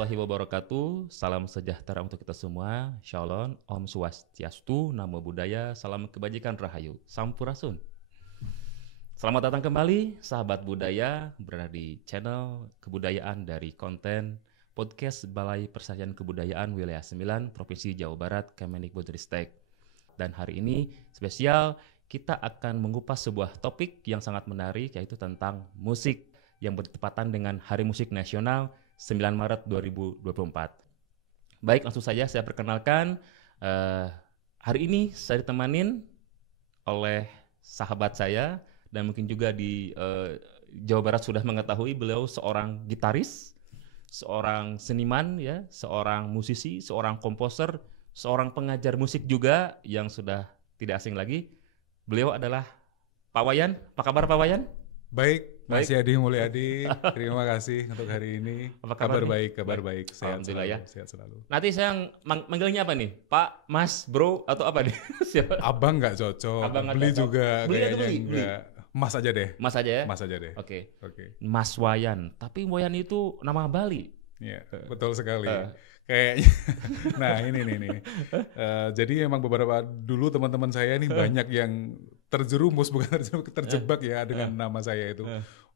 warahmatullahi wabarakatuh. Salam sejahtera untuk kita semua. Shalom, Om Swastiastu, Namo Buddhaya, salam kebajikan rahayu. Sampurasun. Selamat datang kembali, sahabat budaya, berada di channel kebudayaan dari konten podcast Balai Persatuan Kebudayaan Wilayah 9, Provinsi Jawa Barat, Kemendikbudristek. Dan hari ini spesial, kita akan mengupas sebuah topik yang sangat menarik, yaitu tentang musik yang bertepatan dengan Hari Musik Nasional 9 Maret 2024. Baik, langsung saja saya perkenalkan. Hari ini saya ditemanin oleh sahabat saya, dan mungkin juga di Jawa Barat sudah mengetahui beliau seorang gitaris, seorang seniman, ya, seorang musisi, seorang komposer, seorang pengajar musik juga yang sudah tidak asing lagi. Beliau adalah Pak Wayan. Apa kabar Pak Wayan? Baik, Mas Yadi Mulyadi, terima kasih untuk hari ini. Apa kabar nih? baik, kabar baik. Sehat Alhamdulillah selalu, ya. sehat selalu. Nanti saya manggilnya apa nih? Pak, Mas, Bro, atau apa nih? Siapa? Abang nggak cocok, Abang nggak beli cocok. juga Beli atau kayaknya beli? enggak. Mas aja deh, Mas aja ya? Mas aja deh. Oke. Oke, Mas Wayan. Tapi Wayan itu nama Bali. ya betul sekali. Kayaknya, nah ini nih. Jadi emang beberapa dulu teman-teman saya nih banyak yang terjerumus, bukan terjebak ya dengan nama saya itu.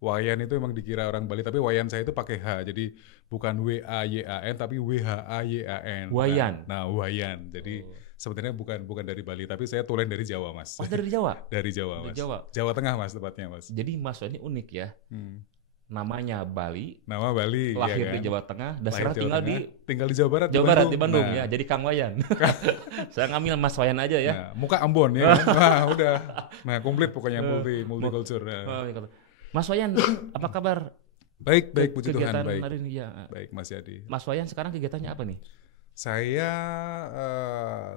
Wayan itu emang dikira orang Bali, tapi Wayan saya itu pakai H, jadi bukan W-A-Y-A-N, tapi W-H-A-Y-A-N. Wayan. Nah, Wayan. Jadi sebenarnya bukan dari Bali, tapi saya tulen dari Jawa, Mas. Mas dari Jawa? Dari Jawa, Dari Mas. Jawa. Jawa Tengah, Mas, tepatnya, Mas. Jadi Mas Wayan ini unik ya. Namanya Bali, Nama Bali, lahir ya di kan? Jawa Tengah, dan Lahir sekarang Jawa tinggal Tengah, di tinggal di Jawa Barat, Jawa Barat, di Bandung. Nah, Ya, jadi Kang Wayan. Saya ngambil Mas Wayan aja ya. nah, muka Ambon ya kan? Wah, udah. Nah, komplit pokoknya multicultural. Oh, Mas Wayan, apa kabar? Baik, puji Tuhan, Kegiatan baik. hari ini ya. Baik, Mas Yadi. Mas Wayan sekarang kegiatannya apa nih? Saya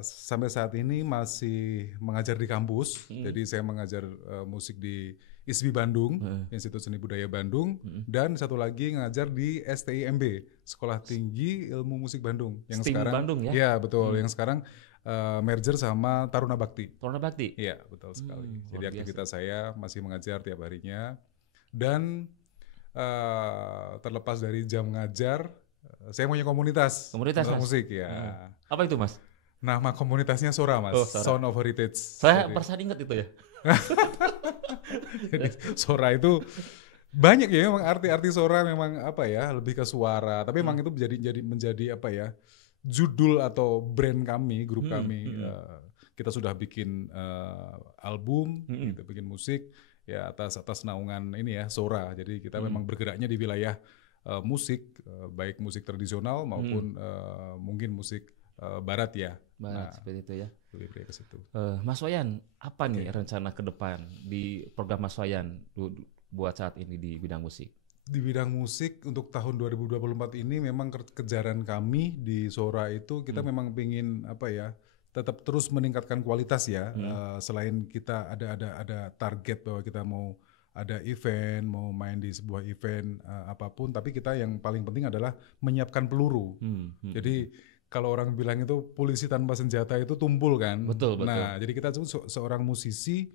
sampai saat ini masih mengajar di kampus. Jadi saya mengajar musik di ISBI Bandung, Institut Seni Budaya Bandung, dan satu lagi ngajar di STIMB, Sekolah Tinggi Ilmu Musik Bandung. Yang STIM sekarang, Bandung ya? Iya, betul. Yang sekarang merger sama Taruna Bakti. Taruna Bakti? Iya, betul sekali. Jadi luar aktivitas saya masih mengajar tiap harinya. Dan terlepas dari jam ngajar, saya punya komunitas Komunitas, Mas? musik ya. Apa itu Mas? Nama komunitasnya Sora, Mas. Oh, Sora. Sound of Heritage. Saya Jadi- perasaan ingat itu ya. Jadi Sora itu banyak ya, memang arti-arti Sora memang apa ya, lebih ke suara. Tapi memang itu menjadi apa ya, judul atau brand kami, grup kami. Kita sudah bikin album, kita bikin musik ya atas naungan ini ya, Sora. Jadi kita memang bergeraknya di wilayah musik, baik musik tradisional maupun mungkin musik barat ya. Barat, seperti itu ya. Lebih ke situ. Mas Wayan, apa nih rencana ke depan di program Mas Wayan buat saat ini di bidang musik? Di bidang musik untuk tahun 2024 ini memang kejaran kami di Sora itu kita memang pingin apa ya, tetap terus meningkatkan kualitas ya. Selain kita ada target bahwa kita mau ada event, mau main di sebuah event apapun, tapi kita yang paling penting adalah menyiapkan peluru. Jadi kalau orang bilang itu polisi tanpa senjata itu tumpul kan. Betul. Nah, jadi kita tuh seorang musisi,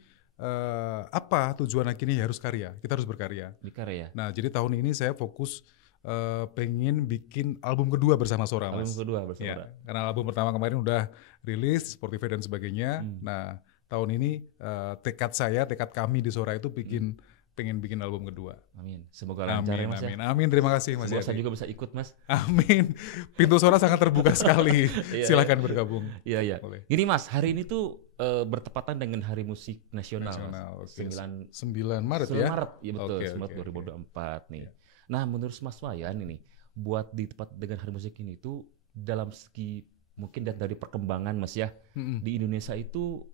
apa tujuan akhirnya harus karya. Kita harus berkarya. Di karya. Nah, jadi tahun ini saya fokus pengen bikin album kedua bersama Sora, Mas. Album kedua bersama Ya, Sora. karena album pertama kemarin udah rilis, Spotify dan sebagainya. Nah, tahun ini tekad kami di Sora itu pengen bikin album kedua. Amin. Semoga lancar ya Mas ya. Amin. Terima kasih, Mas Semoga saya Yadi. juga bisa ikut Mas. Amin. Pintu Sora sangat terbuka sekali. Silakan bergabung. Iya. Boleh. Gini Mas, hari ini tuh bertepatan dengan Hari Musik Nasional. Oke. 9 9 Maret 9 ya? Maret, ya betul, Oke, 9 Maret 2024 nih. Nah, menurut Mas Wayan ini, buat di tempat dengan Hari Musik ini tuh dalam segi mungkin dari perkembangan Mas ya, di Indonesia itu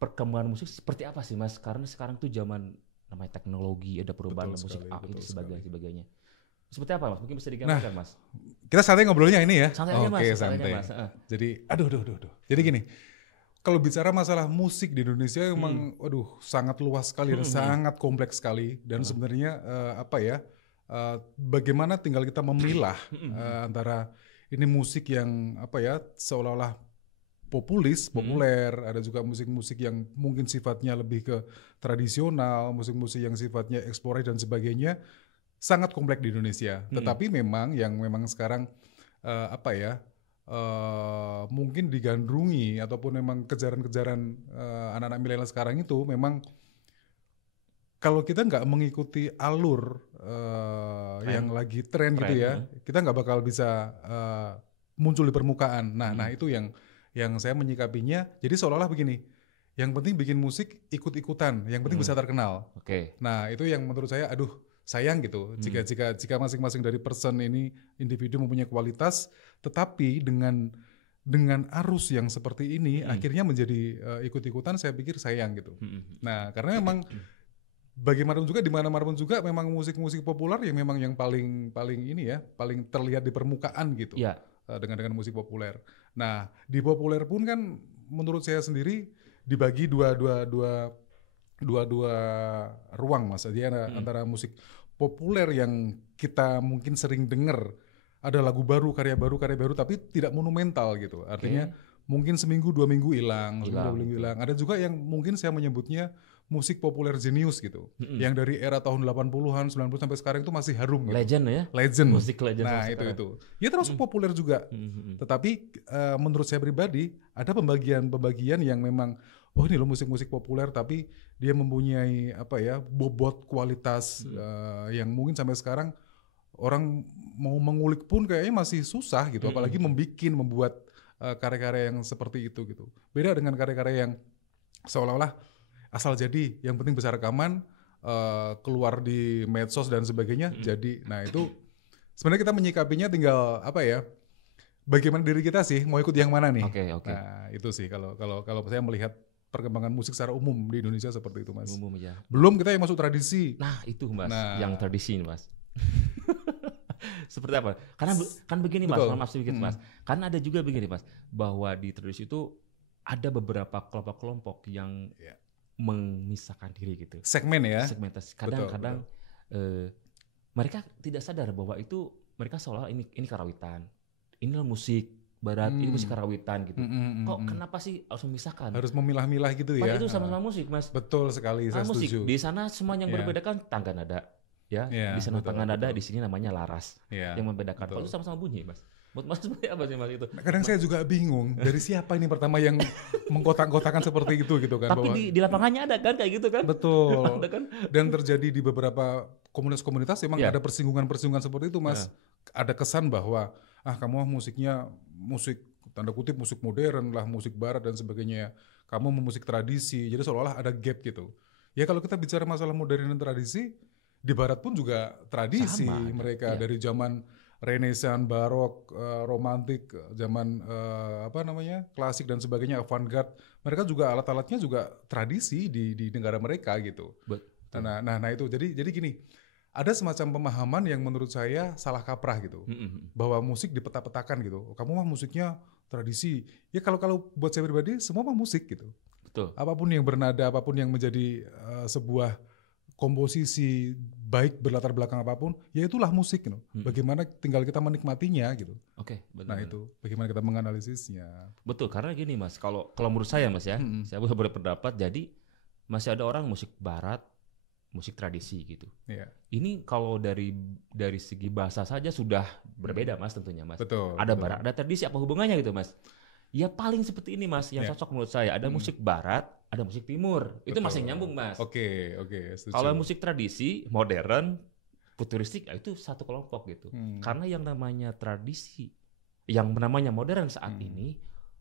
perkembangan musik seperti apa sih Mas? Karena sekarang tuh zaman namanya teknologi, ada perubahan Betul musik sekali, itu sebagainya. Seperti apa Mas? Mungkin bisa Nah, digambarkan Mas. Kita santai ngobrolnya ini ya? Santai aja Mas, Oke, santai aja, santai. Mas. Jadi, aduh. Jadi gini, kalau bicara masalah musik di Indonesia emang, sangat luas sekali dan sangat kompleks sekali. Dan sebenarnya apa ya, bagaimana tinggal kita memilah antara ini musik yang apa ya, seolah-olah populer, ada juga musik-musik yang mungkin sifatnya lebih ke tradisional, musik-musik yang sifatnya eksplorasi dan sebagainya, sangat kompleks di Indonesia. Tetapi memang yang memang sekarang apa ya, mungkin digandrungi ataupun memang kejaran-kejaran anak-anak milenial sekarang itu memang kalau kita nggak mengikuti alur yang lagi tren gitu ya, kita nggak bakal bisa muncul di permukaan. Nah itu yang saya menyikapinya. Jadi seolah-olah begini, yang penting bikin musik ikut-ikutan, yang penting bisa terkenal. Nah itu yang menurut saya, aduh sayang gitu. Jika masing-masing dari person ini individu mempunyai kualitas, tetapi dengan arus yang seperti ini akhirnya menjadi ikut-ikutan, saya pikir sayang gitu. Nah karena memang bagaimanapun juga, di mana-mana pun juga memang musik-musik populer yang paling ini ya, paling terlihat di permukaan gitu. Dengan musik populer. Nah, di populer pun kan menurut saya sendiri dibagi dua ruang, Mas. Jadi antara musik populer yang kita mungkin sering dengar, ada lagu baru, karya baru tapi tidak monumental gitu. Artinya mungkin seminggu 2 minggu hilang. Ada juga yang mungkin saya menyebutnya musik populer jenius gitu. Yang dari era tahun 80-an, 90 sampai sekarang itu masih harum gitu. Legend ya? Legend. Musik legend. Nah itu. Ya termasuk populer juga. Tetapi menurut saya pribadi, ada pembagian yang memang, oh ini loh musik-musik populer tapi dia mempunyai apa ya, bobot kualitas yang mungkin sampai sekarang orang mau mengulik pun kayaknya masih susah gitu. Apalagi membuat karya-karya yang seperti itu gitu. Beda dengan karya-karya yang seolah-olah asal jadi, yang penting bisa rekaman, keluar di medsos dan sebagainya, jadi. Nah itu sebenarnya kita menyikapinya tinggal apa ya, bagaimana diri kita sih mau ikut yang mana nih. Nah itu sih kalau saya melihat perkembangan musik secara umum di Indonesia seperti itu, Mas. Umum aja. Belum kita yang masuk tradisi. Nah itu, Mas, yang tradisi ini, Mas. Seperti apa? Karena kan begini, Mas, sedikit, Mas. Karena ada juga begini, Mas, bahwa di tradisi itu ada beberapa kelompok-kelompok yang memisahkan diri gitu. Segmen ya. Segmentasi. Kadang-kadang mereka tidak sadar bahwa itu mereka seolah ini karawitan. Inilah musik barat, ini musik karawitan gitu. Kok kenapa sih harus memisahkan? Harus memilah-milah gitu ya. Padahal itu sama-sama musik, Mas. Betul sekali, saya musik. setuju. Di sana semua yang berbeda kan tangga nada. Ya, di sana tangga nada, di sini namanya laras. Yang membedakan. Kalau itu sama-sama bunyi, Mas. Menurut Mas seperti apa sih, Mas, itu? Kadang saya juga bingung, dari siapa ini pertama yang mengkotak-kotakan seperti itu gitu kan. Tapi di lapangannya ada kan kayak gitu kan? Betul. Kan? Dan terjadi di beberapa komunitas-komunitas memang ada persinggungan-persinggungan seperti itu, Mas. Ada kesan bahwa kamu musiknya musik tanda kutip musik modern lah, musik barat dan sebagainya. Kamu musik tradisi. Jadi seolah-olah ada gap gitu. Ya kalau kita bicara masalah modern dan tradisi, di barat pun juga tradisi. Sama, mereka dari zaman Renaissance, Barok, romantik, zaman klasik dan sebagainya, avant-garde. Mereka juga alat-alatnya juga tradisi di negara mereka gitu. Nah itu jadi gini, ada semacam pemahaman yang menurut saya salah kaprah gitu, bahwa musik dipeta-petakan gitu. Kamu mah musiknya tradisi. Ya kalau buat saya pribadi semua mah musik gitu. Betul. Apapun yang bernada, apapun yang menjadi sebuah komposisi baik berlatar belakang apapun, ya itulah musik gitu. Bagaimana tinggal kita menikmatinya gitu. Benar. Nah itu bagaimana kita menganalisisnya. Betul, karena gini, Mas, kalau menurut saya, Mas ya, saya boleh berpendapat, jadi masih ada orang musik barat, musik tradisi gitu. Ini kalau dari segi bahasa saja sudah berbeda, Mas, tentunya, Mas. Betul. Ada barat, ada tradisi, apa hubungannya gitu, Mas? Ya paling seperti ini, Mas, yang cocok menurut saya. Ada musik barat, ada musik timur. Itu masih nyambung, Mas. Oke, setuju. Kalau musik tradisi, modern, futuristik, itu satu kelompok gitu. Karena yang namanya tradisi, yang namanya modern saat ini,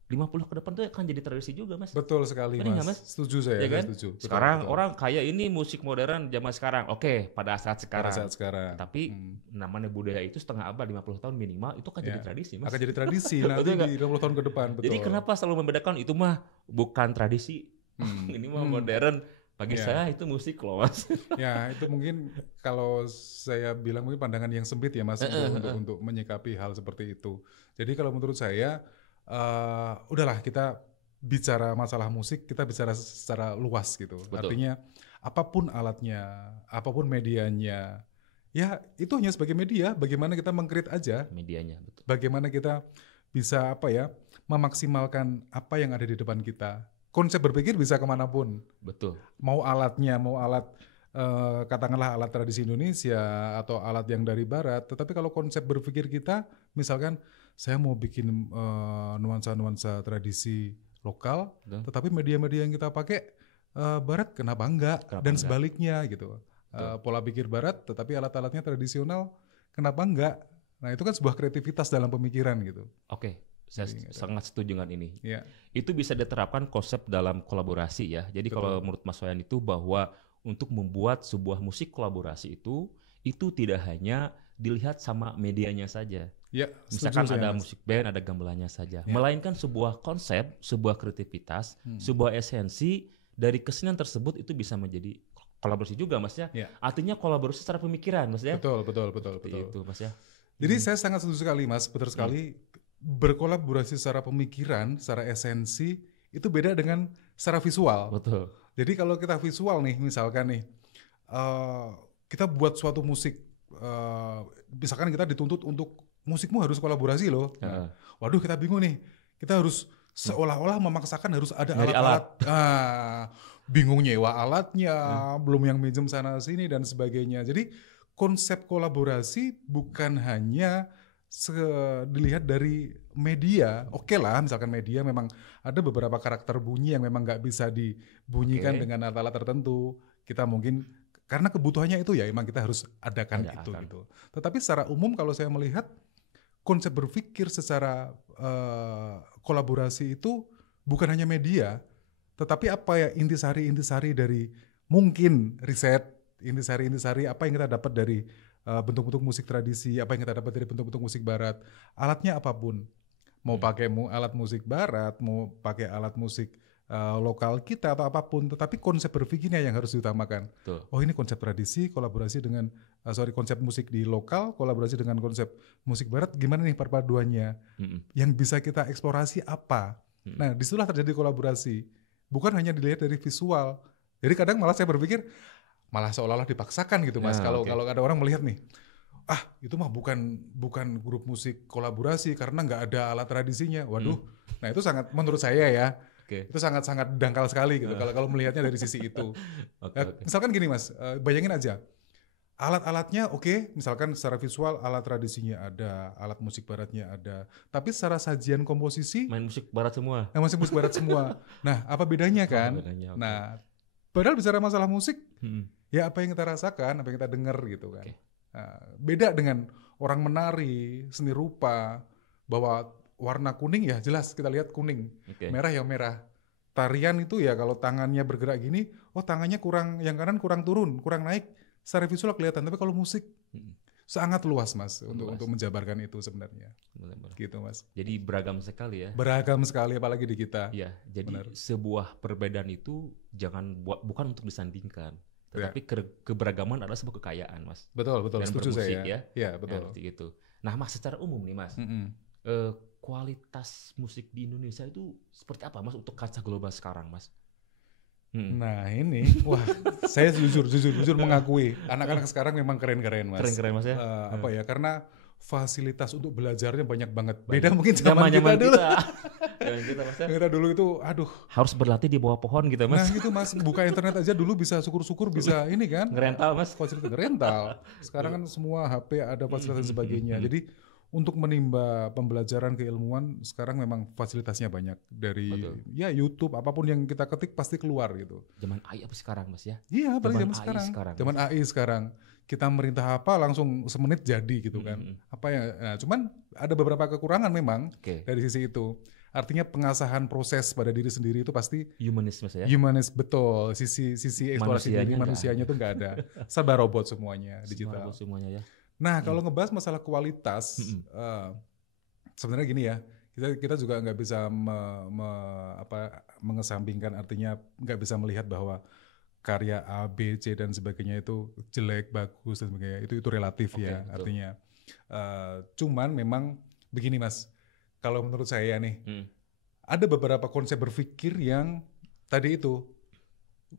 50 ke depan tuh akan jadi tradisi juga, Mas. Betul sekali, Mas. Setuju saya, ya kan? Setuju. Sekarang orang kayak ini musik modern zaman sekarang. Pada saat sekarang. Tapi namanya budaya itu setengah abad, 50 tahun minimal, itu akan jadi tradisi, Mas. Akan jadi tradisi nanti di 50 tahun ke depan. Betul. Jadi kenapa selalu membedakan itu mah bukan tradisi, ini mah modern. Bagi saya itu musik loh, Mas. Ya itu mungkin kalau saya bilang mungkin pandangan yang sempit ya, Mas, untuk menyikapi hal seperti itu. Jadi kalau menurut saya, udahlah kita bicara masalah musik, kita bicara secara luas gitu. Betul. Artinya apapun alatnya, apapun medianya, ya itu hanya sebagai media. Bagaimana kita meng-create aja medianya, betul. Bagaimana kita bisa memaksimalkan apa yang ada di depan kita. Konsep berpikir bisa kemanapun. Betul. Mau alatnya, mau alat katakanlah alat tradisi Indonesia atau alat yang dari Barat. Tetapi kalau konsep berpikir kita, misalkan saya mau bikin nuansa-nuansa tradisi lokal, Betul. tetapi media-media yang kita pakai barat, kenapa enggak? Kenapa Dan enggak? sebaliknya gitu. Pola pikir barat, tetapi alat-alatnya tradisional, kenapa enggak? Nah itu kan sebuah kreativitas dalam pemikiran gitu. Oke, saya Jadi, sangat setuju dengan ini. Ya, Itu bisa diterapkan konsep dalam kolaborasi ya. Jadi Betul. kalau menurut Mas Wayan itu bahwa untuk membuat sebuah musik kolaborasi itu tidak hanya dilihat sama medianya saja. ya. Misalkan setuju saya, ada Mas. musik band, ada gamelannya saja. Ya. Melainkan sebuah konsep, sebuah kreativitas, sebuah esensi dari kesenian tersebut itu bisa menjadi kolaborasi juga, Mas ya. Ya. Artinya kolaborasi secara pemikiran, Mas ya. Betul. Seperti itu, Mas ya. Jadi saya sangat setuju sekali, Mas. Betul sekali. Berkolaborasi secara pemikiran, secara esensi itu beda dengan secara visual. Betul. Jadi kalau kita visual nih, misalkan nih, kita buat suatu musik, misalkan kita dituntut untuk musikmu harus kolaborasi loh. Nah, waduh kita bingung nih, kita harus seolah-olah memaksakan harus ada Nyari alat-alat. Bingung nyewa alatnya, belum yang minjem sana sini dan sebagainya. Jadi konsep kolaborasi bukan hanya dilihat dari media. Oke lah, misalkan media memang ada beberapa karakter bunyi yang memang nggak bisa dibunyikan dengan alat-alat tertentu. Kita mungkin karena kebutuhannya itu ya, emang kita harus adakan itu gitu. Tetapi secara umum kalau saya melihat konsep berpikir secara kolaborasi itu bukan hanya media, tetapi apa ya intisari-intisari dari mungkin riset, intisari-intisari apa yang kita dapat dari bentuk-bentuk musik tradisi, apa yang kita dapat dari bentuk-bentuk musik barat, alatnya apapun, mau pakai alat musik barat, mau pakai alat musik lokal kita atau apapun, tetapi konsep berpikirnya yang harus diutamakan. Betul. Oh ini konsep tradisi, kolaborasi dengan konsep musik di lokal, kolaborasi dengan konsep musik barat, gimana nih perpaduannya? Yang bisa kita eksplorasi apa? Nah disitulah terjadi kolaborasi, bukan hanya dilihat dari visual. Jadi kadang malah saya berpikir malah seolah-olah dipaksakan gitu Mas. Kalau ada orang melihat nih, itu mah bukan grup musik kolaborasi karena nggak ada alat tradisinya. Waduh, nah itu sangat menurut saya ya, itu sangat dangkal sekali gitu. Kalau melihatnya dari sisi itu. Misalkan gini Mas, bayangin aja, alat-alatnya misalkan secara visual alat tradisinya ada, alat musik baratnya ada, tapi secara sajian komposisi main musik barat semua. Musik barat semua. Nah apa bedanya kan? Nah padahal bicara masalah musik, ya apa yang kita rasakan, apa yang kita dengar gitu kan. Nah, beda dengan orang menari, seni rupa, bahwa warna kuning ya jelas kita lihat kuning, merah ya merah. Tarian itu ya kalau tangannya bergerak gini, tangannya kurang, yang kanan kurang turun, kurang naik, secara visual kelihatan. Tapi kalau musik sangat luas Mas untuk menjabarkan itu sebenarnya. Benar-benar. Gitu Mas. Jadi beragam sekali ya. Beragam sekali apalagi di kita. Iya, jadi sebuah perbedaan itu bukan untuk disandingkan, tetapi keberagaman adalah sebuah kekayaan Mas. Betul, dan setuju bermusik saya. Ya, betul. Seperti itu. Nah Mas secara umum nih Mas, kualitas musik di Indonesia itu seperti apa Mas untuk kancah global sekarang Mas? Nah ini, wah saya jujur mengakui anak-anak sekarang memang keren-keren Mas. Keren-keren Mas ya. Apa ya, karena fasilitas untuk belajarnya banyak banget. Beda mungkin zaman kita dulu. Zaman kita Mas ya. Kita dulu itu, harus berlatih di bawah pohon gitu Mas. Nah gitu Mas, buka internet aja dulu bisa syukur-syukur bisa ini kan. Ngerental Mas. Fasilitas rental. Sekarang kan semua HP ada fasilitas dan sebagainya. Jadi untuk menimba pembelajaran keilmuan sekarang memang fasilitasnya banyak dari YouTube, apapun yang kita ketik pasti keluar gitu. Zaman AI apa sekarang Mas ya? Iya, apalagi zaman sekarang. Zaman AI sekarang. Kita merintah apa langsung semenit jadi gitu kan. Apa ya? Nah, cuman ada beberapa kekurangan memang dari sisi itu. Artinya pengasahan proses pada diri sendiri itu pasti humanis Mas ya. Humanis betul. Sisi eksplorasi diri manusianya tuh nggak ada. Serba robot semuanya, digital. Robot semuanya ya. Nah kalau ngebahas masalah kualitas, sebenarnya gini ya, kita juga nggak bisa mengesampingkan, artinya nggak bisa melihat bahwa karya A, B, C dan sebagainya itu jelek, bagus dan sebagainya, itu relatif ya, betul. Artinya. Cuman memang begini Mas, kalau menurut saya nih, ada beberapa konsep berpikir yang tadi itu,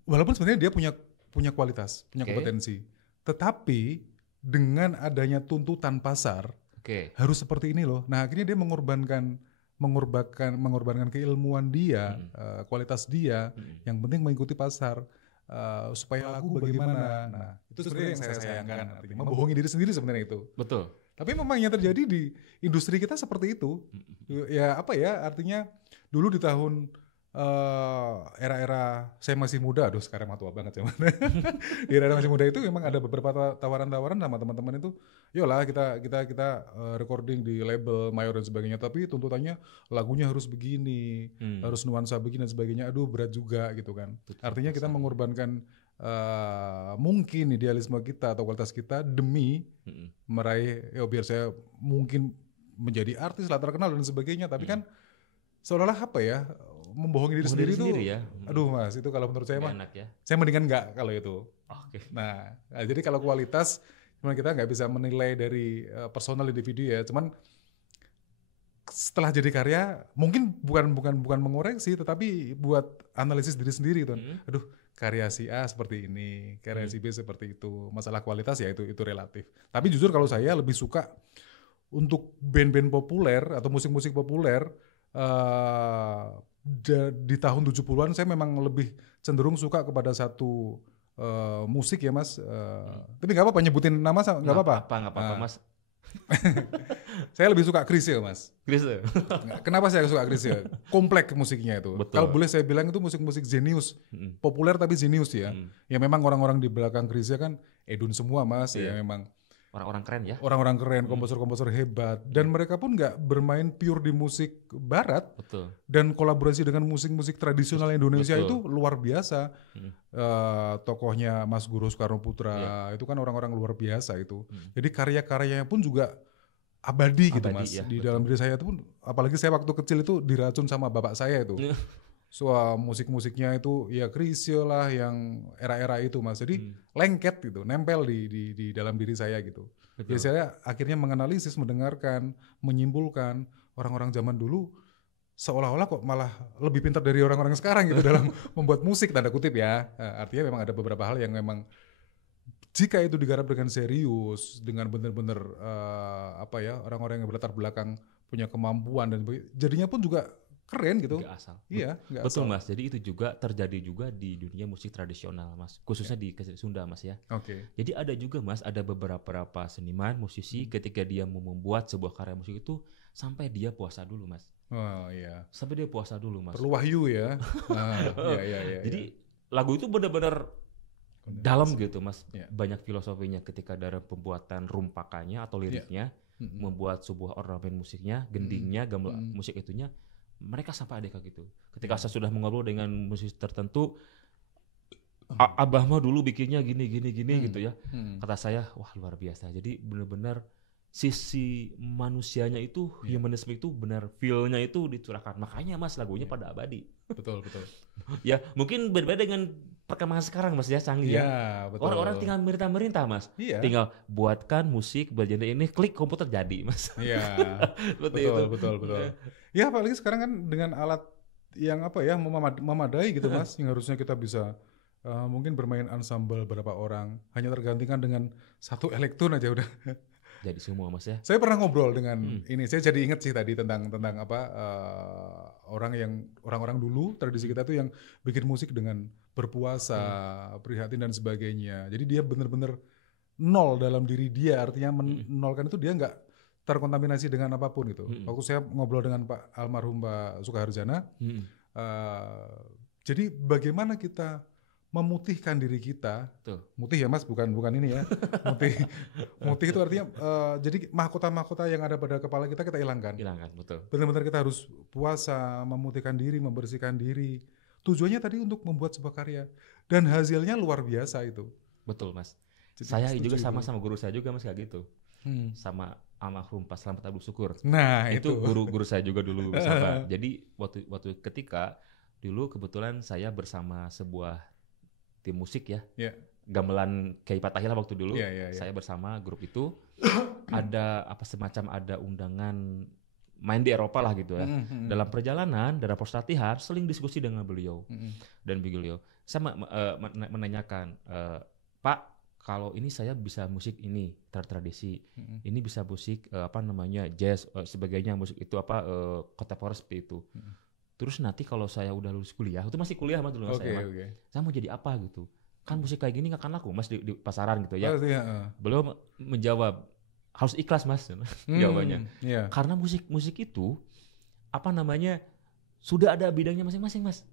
walaupun sebenarnya dia punya kualitas, punya kompetensi, tetapi dengan adanya tuntutan pasar harus seperti ini loh. Nah akhirnya dia mengorbankan keilmuan dia, kualitas dia, yang penting mengikuti pasar supaya laku bagaimana. Nah itu sebenarnya yang saya sayangkan, artinya membohongi diri sendiri sebenarnya itu. Betul. Tapi memang yang terjadi di industri kita seperti itu. Ya apa ya, artinya dulu di tahun era-era saya masih muda, aduh sekarang mah tua banget zaman. Di era masih muda itu memang ada beberapa tawaran-tawaran sama teman-teman itu, yolah kita recording di label mayor dan sebagainya, tapi tuntutannya lagunya harus begini, harus nuansa begini dan sebagainya. Aduh berat juga gitu kan. Artinya kita mengorbankan mungkin idealisme kita atau kualitas kita demi meraih, ya biar saya mungkin menjadi artis lah, terkenal dan sebagainya, tapi kan seolah-olah apa ya, membohongi diri sendiri itu, ya. aduh mas, itu kalau menurut saya mah, enak ya. saya mendingan enggak kalau itu. Oke. Nah, jadi kalau kualitas, memang kita nggak bisa menilai dari personal individu ya, cuman setelah jadi karya, mungkin bukan mengoreksi, tetapi buat analisis diri sendiri tuh. Aduh, karya si A seperti ini, karya si B seperti itu. Masalah kualitas ya itu relatif. Tapi jujur kalau saya lebih suka untuk band-band populer atau musik-musik populer di tahun 70-an, saya memang lebih cenderung suka kepada satu musik ya mas. Tapi nggak apa-apa nyebutin nama, nggak apa-apa. Nggak apa-apa mas. Saya lebih suka Chrisye mas. Chrisye. Kenapa saya suka Chrisye? Kompleks musiknya itu. Kalau boleh saya bilang itu musik-musik jenius, populer tapi jenius ya. Ya memang orang-orang di belakang Chrisye kan Edun semua mas. Ya memang orang-orang keren ya. Orang-orang keren, komposer-komposer hebat, dan mereka pun nggak bermain pure di musik barat. Betul. Dan kolaborasi dengan musik-musik tradisional Indonesia itu luar biasa. Tokohnya Mas Guru Soekarno Putra itu kan orang-orang luar biasa itu. Jadi karya-karyanya pun juga abadi gitu mas. Ya, di dalam diri saya itu pun, apalagi saya waktu kecil itu diracun sama bapak saya itu. Soal musik-musiknya itu ya Chrisye lah, yang era-era itu mas. Jadi lengket gitu, nempel di dalam diri saya gitu. Jadi saya akhirnya menganalisis, mendengarkan, menyimpulkan orang-orang zaman dulu seolah-olah kok malah lebih pintar dari orang-orang sekarang gitu dalam membuat musik, tanda kutip ya. Artinya memang ada beberapa hal yang memang jika itu digarap dengan serius, dengan benar-benar orang-orang yang berlatar belakang punya kemampuan dan jadinya pun juga keren gitu. Gak asal. Iya, betul asal. Mas. Jadi itu juga terjadi juga di dunia musik tradisional mas, khususnya di Sunda mas ya. Jadi ada juga mas, ada beberapa seniman, musisi ketika dia mau membuat sebuah karya musik itu sampai dia puasa dulu mas. Oh iya. Sampai dia puasa dulu mas. Perlu wahyu ya. Iya. Jadi lagu itu benar-benar dalam gitu mas. Banyak filosofinya ketika dari pembuatan rumpakannya atau liriknya, membuat sebuah ornamen musiknya, gendingnya, gamelan musik itunya. Mereka sampai ada kayak gitu. Ketika saya sudah mengobrol dengan musisi tertentu, abah mah dulu bikinnya gini gitu ya. Kata saya, wah luar biasa. Jadi benar-benar sisi manusianya itu, humanisme itu benar, feel-nya itu dicurahkan. Makanya mas lagunya pada abadi. Betul. Ya mungkin berbeda dengan perkembangan sekarang mas ya, canggih ya. Orang-orang tinggal merintah mas. Tinggal buatkan musik bergenre ini, klik komputer jadi mas. Iya. betul. Ya apalagi sekarang kan dengan alat yang memadai gitu mas, yang harusnya kita bisa mungkin bermain ensemble berapa orang, hanya tergantikan dengan satu elektron aja udah. Jadi semua mas ya. Saya pernah ngobrol dengan ini, saya jadi inget sih tadi tentang orang-orang dulu tradisi kita tuh yang bikin musik dengan berpuasa, prihatin dan sebagainya. Jadi dia benar-benar nol dalam diri dia, artinya menolkan itu dia nggak terkontaminasi dengan apapun gitu. Waktu saya ngobrol dengan Pak almarhum Pak Sukaharjana, jadi bagaimana kita memutihkan diri kita. Mutih ya mas, bukan ini ya. Mutih itu artinya jadi mahkota-mahkota yang ada pada kepala kita hilangkan. Betul. Benar-benar kita harus puasa, memutihkan diri, membersihkan diri. Tujuannya tadi untuk membuat sebuah karya, dan hasilnya luar biasa itu. Betul mas. Jadi, saya juga sama guru saya juga mas kayak gitu. Sama almarhum Pak Slamet Abdul Syukur. Nah itu guru saya juga dulu bersama. Jadi waktu ketika dulu kebetulan saya bersama sebuah tim musik ya, gamelan Kiai Patahila waktu dulu, saya bersama grup itu ada ada undangan main di Eropa lah gitu ya. Dalam perjalanan, dalam proses latihan, seling diskusi dengan beliau dan beliau. Saya menanyakan, Pak, kalau ini saya bisa musik ini tradisi, ini bisa musik jazz, sebagainya, musik itu kontemporer seperti itu. Terus nanti kalau saya udah lulus kuliah, itu masih kuliah mas dulu saya mau jadi apa gitu? Kan musik kayak gini nggak akan laku mas di pasaran gitu ya. Beliau menjawab, harus ikhlas Mas jawabannya. Iya. Karena musik itu apa namanya sudah ada bidangnya masing-masing Mas.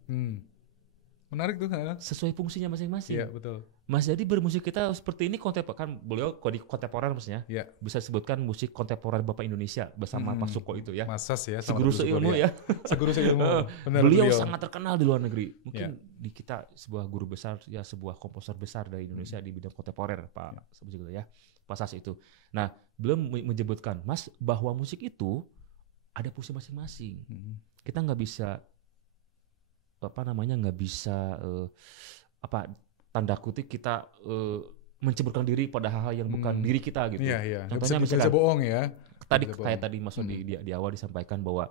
Menarik tuh. Sesuai fungsinya masing-masing. Iya, betul. Mas jadi bermusik kita seperti ini kan beliau kontemporer Masnya. Iya. Bisa sebutkan musik kontemporer Bapak Indonesia bersama Pak Suko itu ya. Mas Sas ya. Si guru seilmu ya. Si guru seilmu. Benar, beliau sangat terkenal di luar negeri. Mungkin Ya. di kita sebuah guru besar ya sebuah komposer besar dari Indonesia di bidang kontemporer Pak Suko ya. Pak Sas itu. Nah, beliau menyebutkan Mas bahwa musik itu ada fungsi masing-masing. Kita nggak bisa nggak bisa tanda kutip kita menceburkan diri pada hal-hal yang bukan diri kita gitu. Iya. Contohnya bisa bohong ya. Tadi Mas di awal disampaikan bahwa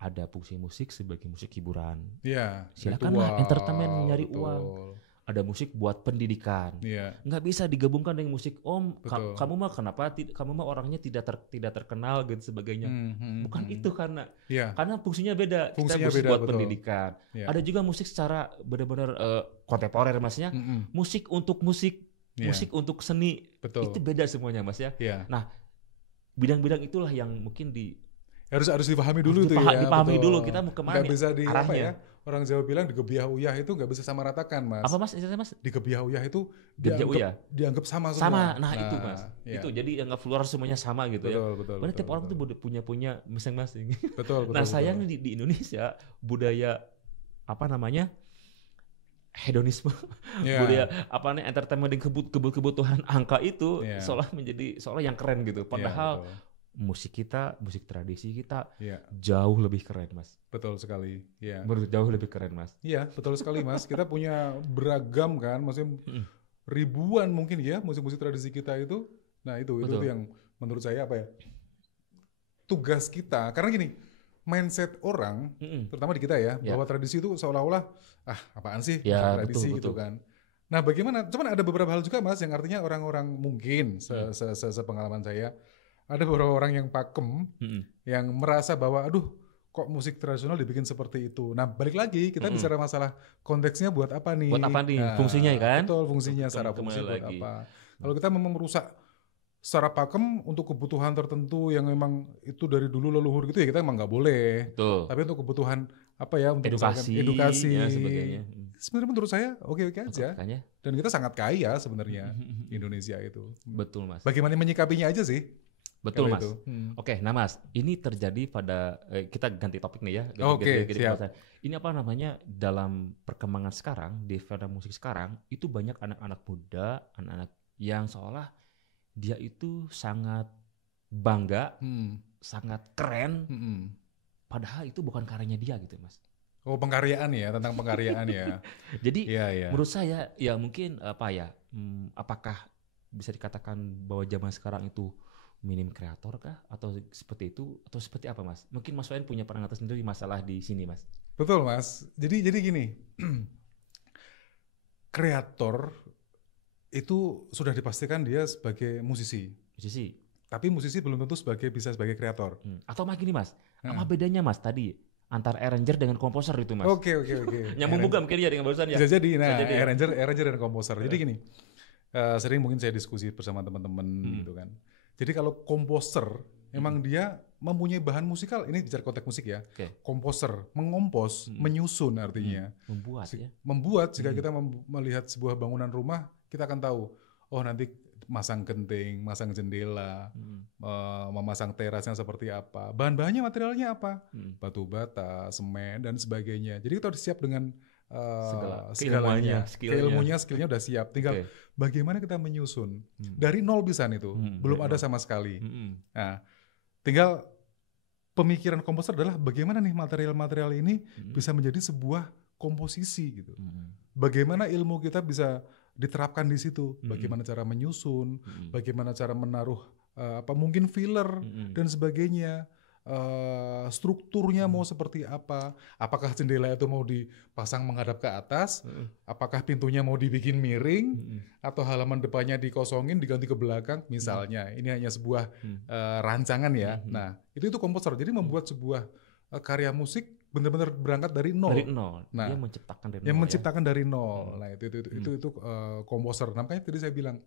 ada fungsi musik sebagai musik hiburan. Iya. Silakanlah entertainment nyari uang. Ada musik buat pendidikan. Iya. Nggak bisa digabungkan dengan musik. Betul. Kamu mah kenapa? Kamu mah orangnya tidak terkenal gitu sebagainya. Bukan itu karena fungsinya beda. Kita musik buat betul. pendidikan. Ada juga musik secara benar-benar kontemporer Masnya. Musik untuk musik, musik untuk seni. Betul. Itu beda semuanya Mas ya. Nah, bidang-bidang itulah yang mungkin harus dipahami dulu tuh ya. Dipahami dulu kita mau kemana. Nggak bisa arahnya. Apa ya? Orang Jawa bilang digebiah uyah itu nggak bisa sama ratakan Mas. Apa Mas? Mas? Digebiah uyah itu dianggap sama semua. Sama. Nah itu Mas. Itu jadi anggap luar semuanya sama gitu ya. Betul. Padahal tiap orang tuh punya masing-masing. Betul. Nah sayangnya di Indonesia budaya hedonisme, budaya entertainment dan kebutuhan angka itu seolah yang keren gitu. Padahal musik tradisi kita jauh lebih keren Mas. Betul sekali. Iya. Jauh lebih keren Mas. Iya betul sekali Mas. Kita punya beragam kan, maksudnya ribuan mungkin ya musik-musik tradisi kita itu. Nah itu yang menurut saya tugas kita. Karena gini, mindset orang, terutama di kita ya, bahwa tradisi itu seolah-olah apaan sih tradisi betul. gitu kan. Nah bagaimana? Cuman ada beberapa hal juga Mas yang artinya orang-orang mungkin sepengalaman saya. Ada beberapa orang yang pakem, yang merasa bahwa kok musik tradisional dibikin seperti itu. Nah balik lagi kita bicara masalah konteksnya buat apa nih? Buat apa nih? Fungsinya kan? Betul, fungsinya secara fungsi buat apa. Kalau kita memang merusak secara pakem untuk kebutuhan tertentu yang memang itu dari dulu leluhur gitu ya kita emang nggak boleh. Betul. Tapi untuk kebutuhan untuk edukasi ya, sebagainya. Sebenarnya menurut saya oke-oke aja. Makanya. Dan kita sangat kaya sebenarnya Indonesia itu. Betul Mas. Bagaimana menyikapinya aja sih? Betul Mas. Oke, nah Mas, ini terjadi pada kita ganti topik nih ya. Siap. Ini dalam perkembangan sekarang di film musik sekarang itu banyak anak-anak muda, anak-anak yang seolah dia itu sangat bangga, sangat keren, padahal itu bukan karyanya dia gitu Mas. Oh pengkaryaan ya, tentang pengkaryaan ya. Jadi menurut saya ya mungkin apakah bisa dikatakan bahwa zaman sekarang itu minim kreator kah atau seperti itu atau seperti apa Mas? Mungkin Mas Wayan punya pandangan sendiri masalah di sini Mas. Betul Mas. Jadi gini, kreator itu sudah dipastikan dia sebagai musisi. Tapi musisi belum tentu bisa sebagai kreator. Atau gini Mas, apa bedanya Mas tadi antara arranger dengan komposer itu Mas? Oke. Nyambung juga mungkin ya dengan barusan ya. Bisa jadi. Nah, arranger dan komposer. Jadi gini, sering mungkin saya diskusi bersama teman-teman gitu kan. Jadi kalau komposer, emang dia mempunyai bahan musikal, ini bicara konteks musik ya. Komposer, mengompos, menyusun artinya. Membuat jika kita melihat sebuah bangunan rumah, kita akan tahu, nanti masang genting, masang jendela, memasang terasnya seperti apa. Bahan-bahannya materialnya apa? Batu bata, semen, dan sebagainya. Jadi kita harus siap dengan segalanya. Skillnya udah siap. Tinggal bagaimana kita menyusun. Dari nol pisan itu. Belum ada sama sekali. Nah, tinggal pemikiran komposer adalah bagaimana nih material-material ini bisa menjadi sebuah komposisi gitu. Bagaimana ilmu kita bisa diterapkan di situ. Bagaimana cara menyusun, bagaimana cara menaruh mungkin filler dan sebagainya. Strukturnya mau seperti apa? Apakah jendela itu mau dipasang menghadap ke atas? Apakah pintunya mau dibikin miring? Atau halaman depannya dikosongin diganti ke belakang? Misalnya, ini hanya sebuah rancangan ya. Nah, itu komposer. Jadi membuat sebuah karya musik benar-benar berangkat dari nol. Nah, dia menciptakan dari nol. Yang menciptakan dari nol. Nah, itu komposer. Makanya tadi saya bilang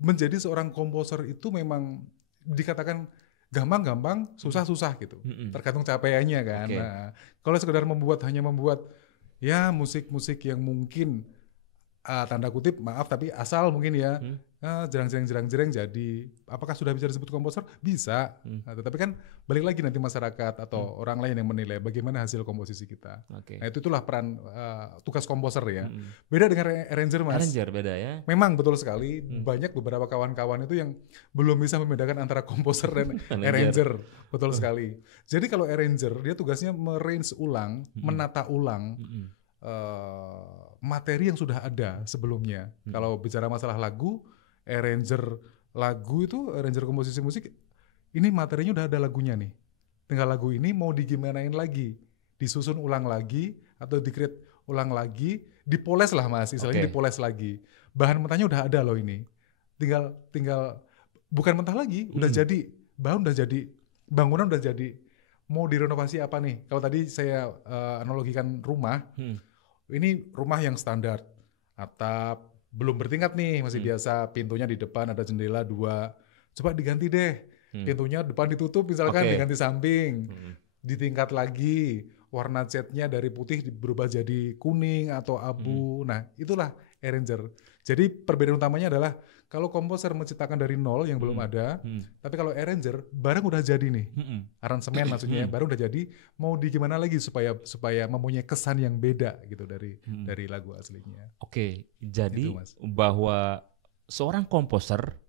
menjadi seorang komposer itu memang dikatakan gampang-gampang, susah-susah gitu. Tergantung capaiannya kan. Oke. Nah, kalau sekedar hanya membuat ya musik-musik yang mungkin tanda kutip maaf tapi asal mungkin ya jerang-jerang jadi, apakah sudah bisa disebut komposer? Bisa. Nah, tetapi kan balik lagi nanti masyarakat atau orang lain yang menilai bagaimana hasil komposisi kita. Oke. Nah, itulah peran tugas komposer ya. Beda dengan arranger Mas. Arranger beda ya. Memang betul sekali, banyak beberapa kawan-kawan itu yang belum bisa membedakan antara komposer dan arranger. Betul sekali. Jadi kalau arranger, dia tugasnya merange ulang, menata ulang materi yang sudah ada sebelumnya. Kalau bicara masalah lagu, arranger lagu itu, arranger komposisi musik, ini materinya udah ada lagunya nih. Tinggal lagu ini mau digimanain lagi, disusun ulang lagi, atau di-create ulang lagi, dipoles lah Mas, istilahnya dipoles lagi. Bahan mentahnya udah ada loh ini. Tinggal bukan mentah lagi, udah jadi, bahan udah jadi, bangunan udah jadi. Mau direnovasi apa nih? Kalau tadi saya analogikan rumah, ini rumah yang standar, atap belum bertingkat nih, masih biasa, pintunya di depan ada jendela 2. Coba diganti deh, pintunya depan ditutup misalkan, diganti samping, ditingkat lagi, warna catnya dari putih berubah jadi kuning atau abu. Nah, itulah arranger. Jadi perbedaan utamanya adalah kalau komposer menciptakan dari nol yang belum ada, tapi kalau arranger barang udah jadi nih, aransemen maksudnya barang udah jadi, mau di gimana lagi supaya mempunyai kesan yang beda gitu dari lagu aslinya. Oke, jadi Itu, Mas. bahwa seorang komposer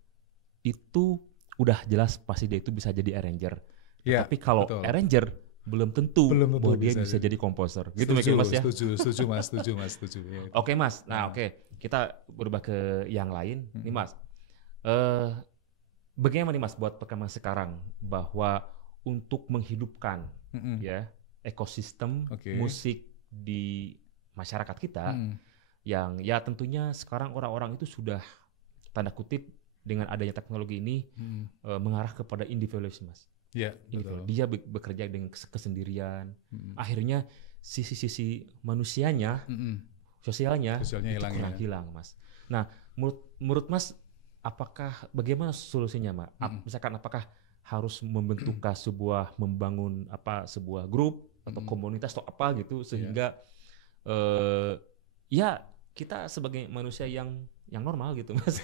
itu udah jelas pasti dia itu bisa jadi arranger. Ya, tapi kalau betul. arranger belum tentu bahwa dia bisa jadi komposer. Gitu mungkin Mas ya. Setuju Mas. Ya. Oke Mas, nah oke. Kita berubah ke yang lain. Nih Mas, bagaimana nih Mas buat perkembangan sekarang bahwa untuk menghidupkan ya ekosistem musik di masyarakat kita yang ya tentunya sekarang orang-orang itu sudah tanda kutip dengan adanya teknologi ini mengarah kepada individualisme Mas. Ya, betul. Dia bekerja dengan kesendirian. Akhirnya sisi-sisi manusianya sosialnya hilang Mas. Nah, menurut Mas, bagaimana solusinya Mas? Misalkan apakah harus membangun sebuah grup atau komunitas atau apa gitu sehingga ya kita sebagai manusia yang normal gitu Mas.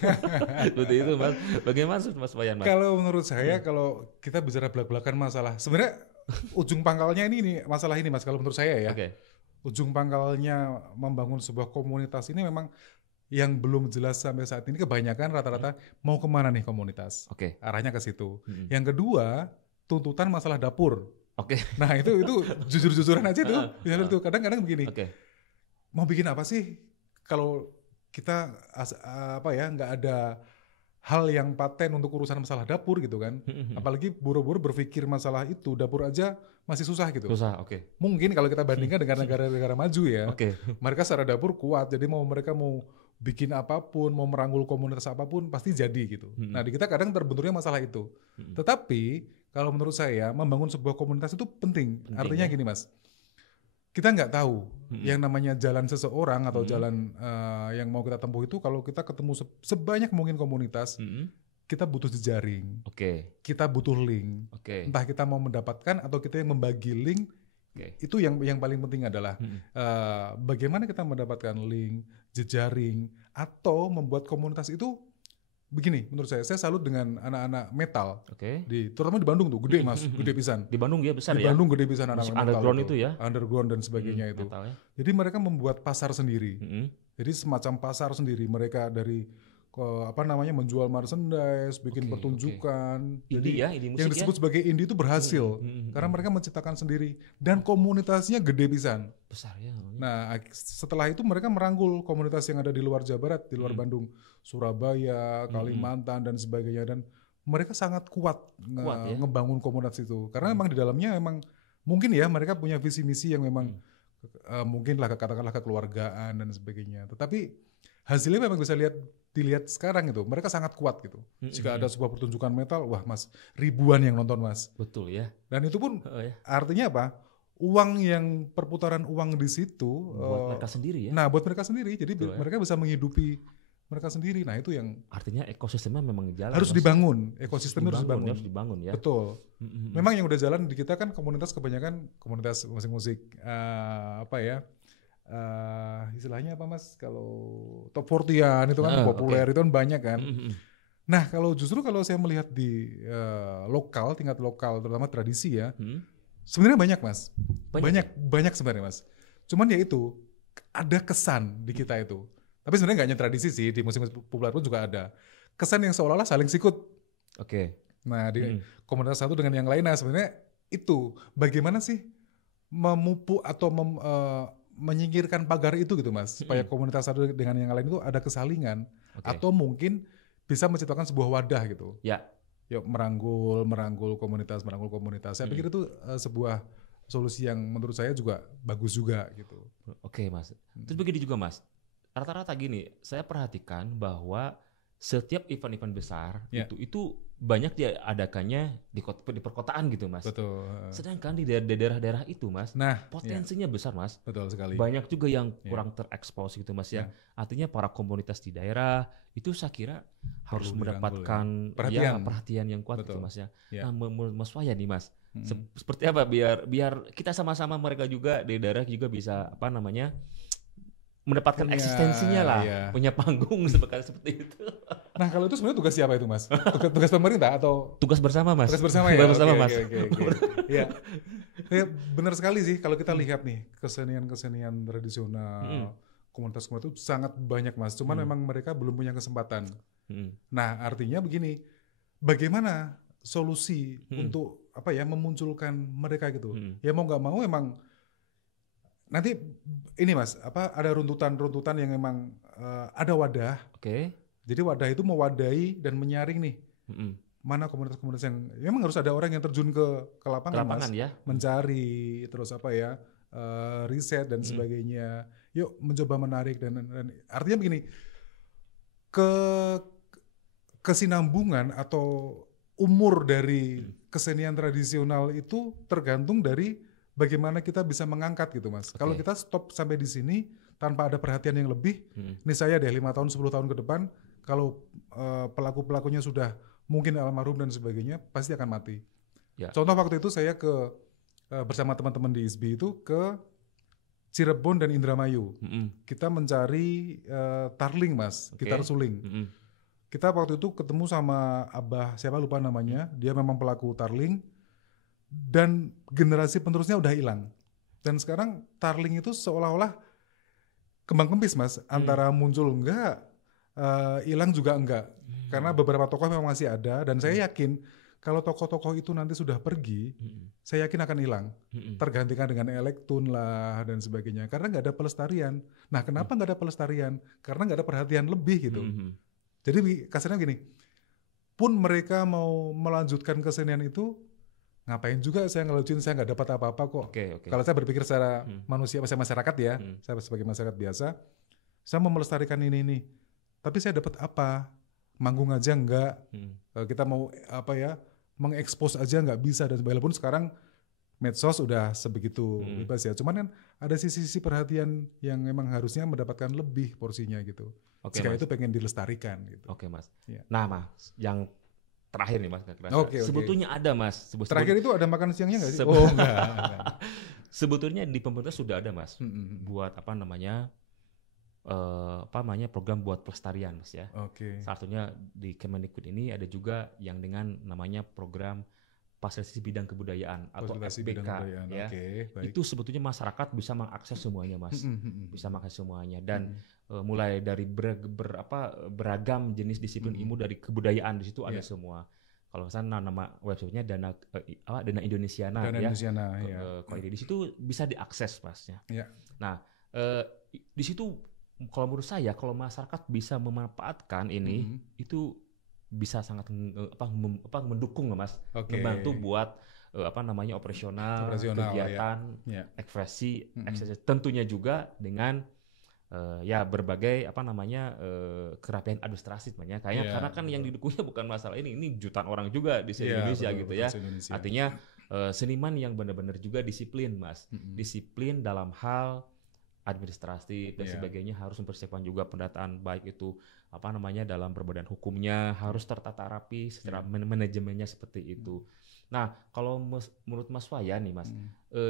Seperti itu Mas. Bagaimana Mas Wayan Mas? Kalau menurut saya kalau kita bicara belak-belakan masalah, sebenarnya ujung pangkalnya ini masalah ini Mas, kalau menurut saya ya. Ujung pangkalnya membangun sebuah komunitas ini memang yang belum jelas sampai saat ini, kebanyakan rata-rata mau kemana nih komunitas. Arahnya ke situ. Yang kedua, tuntutan masalah dapur. Nah itu jujur-jujuran aja tuh. Misalnya tuh kadang-kadang begini. Mau bikin apa sih kalau kita nggak ada hal yang paten untuk urusan masalah dapur gitu kan. Apalagi buru-buru berpikir masalah itu, dapur aja masih susah gitu. Mungkin kalau kita bandingkan dengan negara-negara maju ya, mereka secara dapur kuat, jadi mereka mau bikin apapun, mau merangkul komunitas apapun pasti jadi gitu. Nah di kita kadang terbenturnya masalah itu. Tetapi kalau menurut saya membangun sebuah komunitas itu penting. Artinya gini Mas, kita nggak tahu yang namanya jalan seseorang atau jalan yang mau kita tempuh itu, kalau kita ketemu sebanyak mungkin komunitas, kita butuh jejaring, kita butuh link, entah kita mau mendapatkan atau kita yang membagi link. Itu yang paling penting adalah bagaimana kita mendapatkan link, jejaring, atau membuat komunitas itu. Begini, menurut saya salut dengan anak-anak metal, terutama di Bandung tuh, gede Mas, gede pisan. Di Bandung ya besar ya? Di Bandung gede pisan anak-anak metal underground itu ya? Underground dan sebagainya itu. Metal, ya? Jadi mereka membuat pasar sendiri. Jadi semacam pasar sendiri, mereka dari menjual merchandise, bikin pertunjukan. Indie ya, indie musik yang disebut sebagai indie itu berhasil karena mereka menciptakan sendiri dan komunitasnya gede pisan. Besar ya. Nah, setelah itu mereka merangkul komunitas yang ada di luar Jawa Barat, di luar Bandung, Surabaya, Kalimantan dan sebagainya, dan mereka sangat kuat ya? Ngebangun komunitas itu karena memang di dalamnya memang mungkin ya mereka punya visi misi yang memang mungkin lah katakanlah kekeluargaan dan sebagainya. Tetapi hasilnya memang bisa dilihat sekarang itu, mereka sangat kuat gitu. Jika ada sebuah pertunjukan metal, wah Mas, ribuan yang nonton Mas. Betul ya. Dan itu pun artinya apa? Perputaran uang di situ buat mereka sendiri ya. Nah, buat mereka sendiri. Jadi mereka bisa menghidupi mereka sendiri. Nah itu yang Artinya ekosistemnya memang jalan. harus Mas. dibangun, ekosistemnya harus dibangun. Harus dibangun ya. Betul. Memang yang udah jalan di kita kan komunitas kebanyakan komunitas musik-musik istilahnya apa Mas? Kalau top 40-an itu kan populer, itu kan banyak kan. Nah kalau saya melihat di tingkat lokal terutama tradisi ya, sebenarnya banyak Mas. Banyak sebenarnya Mas. Cuman ya itu ada kesan di kita itu. Tapi sebenarnya nggak hanya tradisi sih, di musik populer pun juga ada kesan yang seolah-olah saling sikut. Oke. Nah di komunitas satu dengan yang lain, nah sebenarnya itu bagaimana sih memupuk atau menyingkirkan pagar itu gitu Mas, supaya komunitas satu dengan yang lain itu ada kesalingan, atau mungkin bisa menciptakan sebuah wadah gitu. Ya. Yuk merangkul komunitas. Saya pikir itu sebuah solusi yang menurut saya juga bagus juga gitu. Oke Mas. Terus begini juga Mas. Rata-rata gini, saya perhatikan bahwa setiap event-event besar itu banyak diadakannya di perkotaan gitu Mas. Betul. Sedangkan di daerah-daerah itu Mas, nah, potensinya besar Mas. Betul sekali. Banyak juga yang kurang terekspos gitu Mas ya. Artinya para komunitas di daerah itu saya kira harus mendapatkan perhatian yang kuat gitu Mas ya. Nah, Mas Wahya nih Mas, seperti apa biar kita sama-sama mereka juga di daerah juga bisa mendapatkan eksistensinya lah, punya panggung seperti itu. Nah kalau itu sebenarnya tugas siapa itu Mas? Tugas pemerintah atau? Tugas bersama Mas. Tugas bersama ya? Bersama Mas. Ya, benar sekali sih kalau kita lihat nih kesenian tradisional, komunitas-komunitas itu sangat banyak Mas, cuman memang mereka belum punya kesempatan. Nah artinya begini, bagaimana solusi untuk memunculkan mereka gitu? Ya mau nggak mau emang nanti ini Mas, ada runtutan yang memang ada wadah. Jadi wadah itu mewadahi dan menyaring nih mana komunitas-komunitas yang memang harus ada orang yang terjun ke lapangan Mas, ya? Mencari terus riset dan sebagainya. Yuk mencoba menarik dan artinya begini, kesinambungan atau umur dari kesenian tradisional itu tergantung dari bagaimana kita bisa mengangkat gitu Mas. Kalau kita stop sampai di sini tanpa ada perhatian yang lebih, ini saya 5 tahun 10 tahun ke depan, kalau pelaku-pelakunya sudah mungkin almarhum dan sebagainya, pasti akan mati. Contoh waktu itu saya bersama teman-teman di ISBI itu ke Cirebon dan Indramayu. Kita mencari tarling Mas, gitar suling. Kita waktu itu ketemu sama Abah, siapa lupa namanya, dia memang pelaku tarling. Dan generasi penerusnya udah hilang. Dan sekarang tarling itu seolah-olah kembang kempis Mas, antara muncul enggak, hilang juga enggak. Karena beberapa tokoh memang masih ada, dan saya yakin kalau tokoh-tokoh itu nanti sudah pergi, saya yakin akan hilang. Tergantikan dengan elektron lah dan sebagainya. Karena nggak ada pelestarian. Nah kenapa nggak ada pelestarian? Karena nggak ada perhatian lebih gitu. Jadi kasarnya gini, pun mereka mau melanjutkan kesenian itu, ngapain juga saya ngelucuin, saya nggak dapat apa-apa kok. Kalau saya berpikir secara masyarakat ya, saya sebagai masyarakat biasa, saya mau melestarikan ini. Tapi saya dapat apa? Manggung aja enggak. Kita mau mengekspos aja nggak bisa. Dan walaupun sekarang medsos udah sebegitu bebas ya. Cuman kan ada sisi-sisi perhatian yang memang harusnya mendapatkan lebih porsinya gitu. Jika itu pengen dilestarikan gitu. Mas. Nah Mas, yang terakhir nih Mas, sebetulnya ada Mas. Terakhir itu ada makan siangnya nggak sih? Enggak. Sebetulnya di pemerintah sudah ada Mas, buat program buat pelestarian Mas ya. Satunya di Kemendikbud ini ada juga yang dengan namanya program fasilitasi bidang kebudayaan atau FBK ya. Itu sebetulnya masyarakat bisa mengakses semuanya Mas, bisa mengakses semuanya dan mulai dari beragam jenis disiplin ilmu dari kebudayaan di situ ada semua. Kalau sana nama websitenya Dana Indonesiana ya. Kalau di situ bisa diakses Mas ya. Nah di situ kalau menurut saya kalau masyarakat bisa memanfaatkan ini itu bisa sangat mendukung Mas, membantu buat operasional kegiatan ekspresi tentunya juga dengan berbagai kerapian administrasi karena kan yang didukungnya bukan masalah ini jutaan orang juga di Indonesia gitu ya. Artinya seniman yang benar-benar juga disiplin Mas, disiplin dalam hal administratif dan Iya. sebagainya harus mempersiapkan juga pendataan baik itu apa namanya dalam berbadan hukumnya harus tertata rapi secara manajemennya seperti itu. Nah, kalau menurut Mas Wayan nih Mas,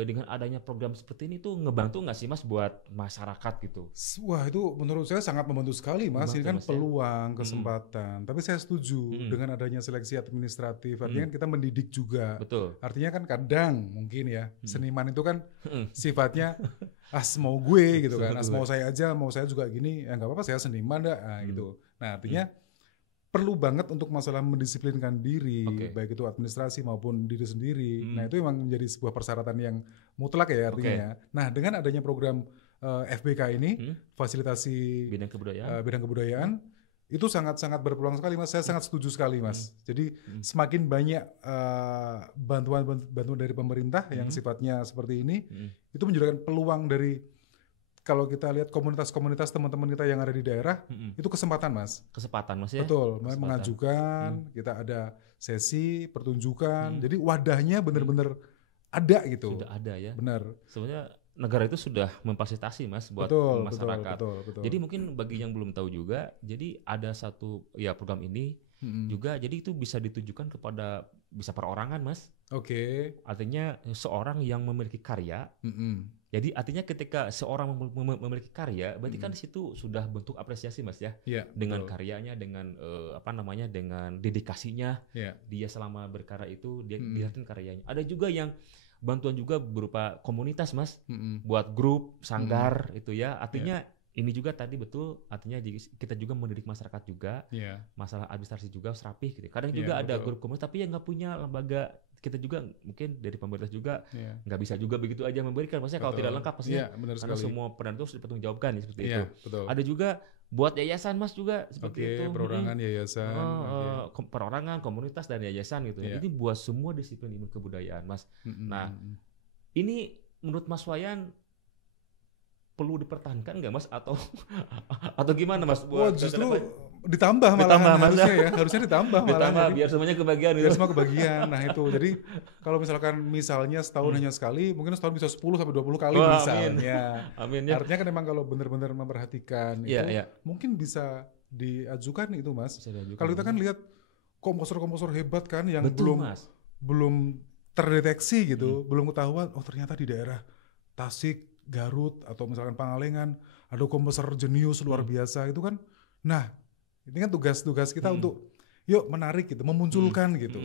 dengan adanya program seperti ini tuh ngebantu nggak sih Mas buat masyarakat gitu? Wah, itu menurut saya sangat membantu sekali, Mas. Ini Membantu, kan Mas, ya? peluang, kesempatan. Tapi saya setuju dengan adanya seleksi administratif. Artinya kan kita mendidik juga. Betul. Artinya kan kadang mungkin ya seniman itu kan sifatnya mau gue gitu kan, mau saya aja, mau saya juga gini, ya nggak apa-apa saya seniman dah, gitu. Nah artinya perlu banget untuk masalah mendisiplinkan diri, baik itu administrasi maupun diri sendiri. Nah itu memang menjadi sebuah persyaratan yang mutlak ya artinya. Ya. Nah dengan adanya program FBK ini, fasilitasi bidang kebudayaan, itu sangat-sangat berpeluang sekali Mas. Saya sangat setuju sekali Mas. Jadi semakin banyak bantuan dari pemerintah yang sifatnya seperti ini, itu menjadikan peluang dari kalau kita lihat komunitas-komunitas teman-teman kita yang ada di daerah, itu kesempatan Mas. Kesempatan Mas ya? Betul, mengajukan, kita ada sesi, pertunjukan, jadi wadahnya benar-benar ada gitu. Sudah ada ya? Benar. Sebenarnya negara itu sudah memfasilitasi Mas buat masyarakat. Betul. Jadi mungkin bagi yang belum tahu juga, jadi ada satu ya program ini juga, jadi itu bisa ditujukan kepada bisa perorangan Mas. Artinya seorang yang memiliki karya. Jadi artinya ketika seorang memiliki karya, berarti kan di situ sudah bentuk apresiasi Mas ya, dengan karyanya, dengan dengan dedikasinya, dia selama berkarya itu dia dilihatin karyanya. Ada juga yang bantuan juga berupa komunitas Mas, buat grup, sanggar itu ya, artinya ini juga tadi betul, artinya kita juga mendidik masyarakat juga, masalah administrasi juga rapih gitu. Kadang juga ada grup komunitas tapi yang nggak punya lembaga. Kita juga mungkin dari pemerintah juga nggak bisa juga begitu aja memberikan, maksudnya kalau tidak lengkap pastinya karena semua peran itu harus dipertanggungjawabkan ya, seperti itu. Ada juga buat yayasan Mas juga seperti itu. Perorangan, yayasan, perorangan, komunitas dan yayasan gitu. Ini buat semua disiplin ilmu kebudayaan Mas. Nah ini menurut Mas Wayan perlu dipertahankan nggak Mas atau gimana Mas? Wah justru ditambah malahan harusnya ditambah malahan. Biar semuanya kebagian. Biar semua kebagian. Nah itu jadi kalau misalnya setahun hanya sekali, mungkin setahun bisa 10 sampai 20 kali misalnya. Amin ya. Artinya kan memang kalau benar-benar memperhatikan itu mungkin bisa diajukan itu Mas. Kalau kita kan lihat komposer-komposer hebat kan yang belum terdeteksi gitu, belum ketahuan, oh ternyata di daerah Tasik, Garut atau misalkan Pangalengan ada komposer jenius luar biasa itu kan. Nah ini kan tugas kita untuk yuk menarik gitu, memunculkan gitu.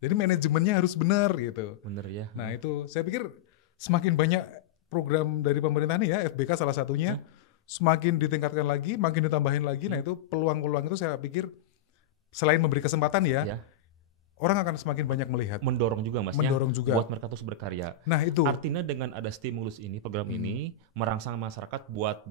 Jadi manajemennya harus benar gitu. Benar ya. Nah itu saya pikir semakin banyak program dari pemerintah nih ya, FBK salah satunya, semakin ditingkatkan lagi, makin ditambahin lagi. Nah itu peluang-peluang itu saya pikir selain memberi kesempatan orang akan semakin banyak melihat. Mendorong juga Mas juga. Buat mereka terus berkarya. Nah itu. Artinya dengan ada stimulus ini, program ini merangsang masyarakat buat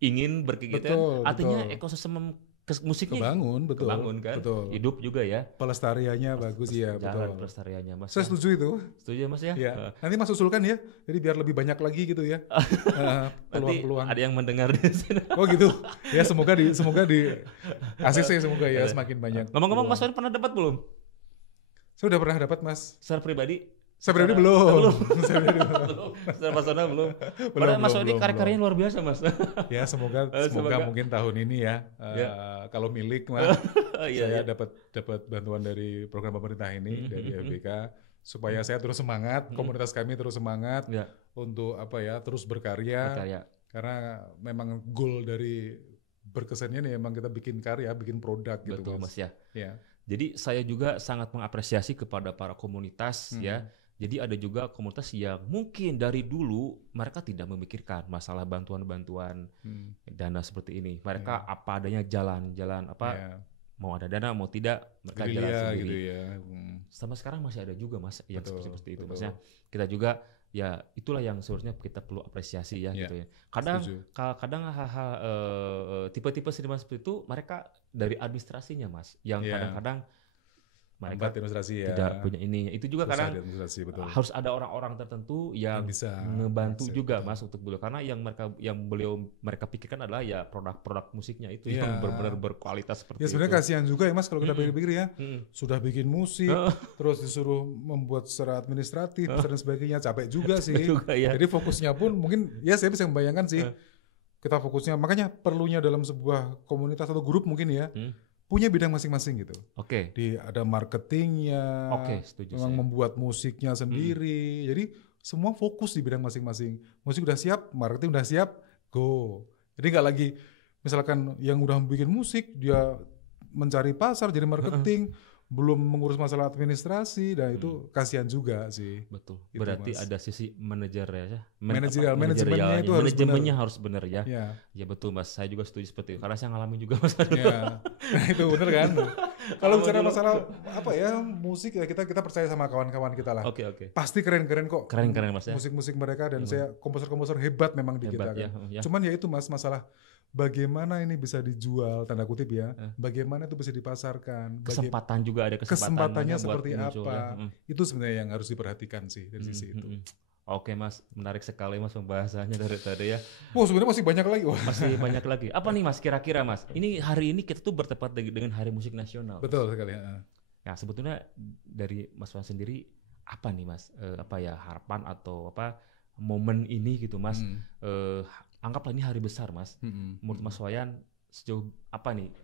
ingin berkegiatan. Artinya ekosistem musiknya kebangun kan. Hidup juga ya. Pelestariannya bagus ya. Jalan pelestariannya Mas. Saya setuju itu. Setuju Mas ya. Nanti Mas usulkan ya. Jadi biar lebih banyak lagi gitu ya. Peluang-peluang. Ada yang mendengar di sini. Oh gitu. Ya semoga di ACC semoga ya semakin banyak. Ngomong-ngomong Mas Wayan pernah dapat belum? Saya udah pernah dapat Mas. Secara pribadi? Saya pribadi belum. Secara personal belum. Padahal Mas Wayan ini karya-karyanya luar biasa Mas. Ya semoga mungkin tahun ini ya. Kalau milik Mas, saya dapat bantuan dari program pemerintah ini dari FBK supaya saya terus semangat, komunitas kami terus semangat untuk terus berkarya. Karena memang goal dari berkesannya nih memang kita bikin karya, bikin produk gitu. Betul Mas ya. Jadi saya juga sangat mengapresiasi kepada para komunitas ya. Jadi ada juga komunitas yang mungkin dari dulu mereka tidak memikirkan masalah bantuan-bantuan dana seperti ini. Mereka apa adanya jalan mau ada dana mau tidak mereka jalan sendiri. Gitu ya. Sama sekarang masih ada juga Mas yang seperti itu. Maksudnya kita juga ya itulah yang seharusnya kita perlu apresiasi ya gitu ya. Kadang hal-hal tipe-tipe seniman seperti itu mereka dari administrasinya Mas yang kadang-kadang mereka administrasi ya. tidak punya ininya. Itu juga Susah kadang di administrasi, betul. harus ada orang-orang tertentu yang bisa ngebantu juga betul. Mas untuk beliau, karena yang mereka pikirkan adalah ya produk-produk musiknya itu Iya. yang benar-benar berkualitas seperti Ya sebenarnya itu. kasihan juga ya Mas kalau kita pikir-pikir ya. Sudah bikin musik, Heeh. terus disuruh membuat secara administratif dan sebagainya, capek juga sih. Juga ya. Jadi fokusnya pun mungkin ya saya bisa membayangkan sih. Kita fokusnya, makanya perlunya dalam sebuah komunitas atau grup mungkin ya, punya bidang masing-masing gitu. Oke. Ada marketingnya, Oke, setuju memang saya. membuat musiknya sendiri. Jadi semua fokus di bidang masing-masing. Musik udah siap, marketing udah siap, go. Jadi nggak lagi misalkan yang udah bikin musik dia mencari pasar jadi marketing, belum mengurus masalah administrasi, dan itu kasihan juga sih. Betul. Gitu, Berarti Mas. ada sisi manajer ya. Manajemennya itu harus manajemennya benar. harus benar ya. Ya, Ya betul Mas, saya juga setuju seperti itu. Karena saya ngalamin juga Mas. ya. Nah itu bener kan. Kalau Sama bicara dulu. masalah apa ya musik ya kita percaya sama kawan-kawan kita lah. Oke. Pasti keren-keren kok. Keren-keren Mas ya. Musik-musik mereka, dan saya komposer-komposer hebat memang di Hebat kita kan. ya. Cuman ya itu Mas, masalah bagaimana ini bisa dijual, tanda kutip ya. Bagaimana itu bisa dipasarkan. Kesempatan juga ada Kesempatannya buat seperti muncul apa. ya. Itu sebenarnya yang harus diperhatikan sih dari sisi itu. Oke Mas, menarik sekali Mas pembahasannya dari tadi ya. Wah sebenarnya masih banyak lagi. Wah. Masih banyak lagi. Apa nih Mas kira-kira Mas? Ini hari ini kita tuh bertepat dengan Hari Musik Nasional. Betul sekali. Ya. Nah sebetulnya dari Mas Wan sendiri apa nih Mas? Apa ya harapan atau apa momen ini gitu Mas? Anggaplah ini hari besar Mas. Menurut Mas Wayan sejauh apa nih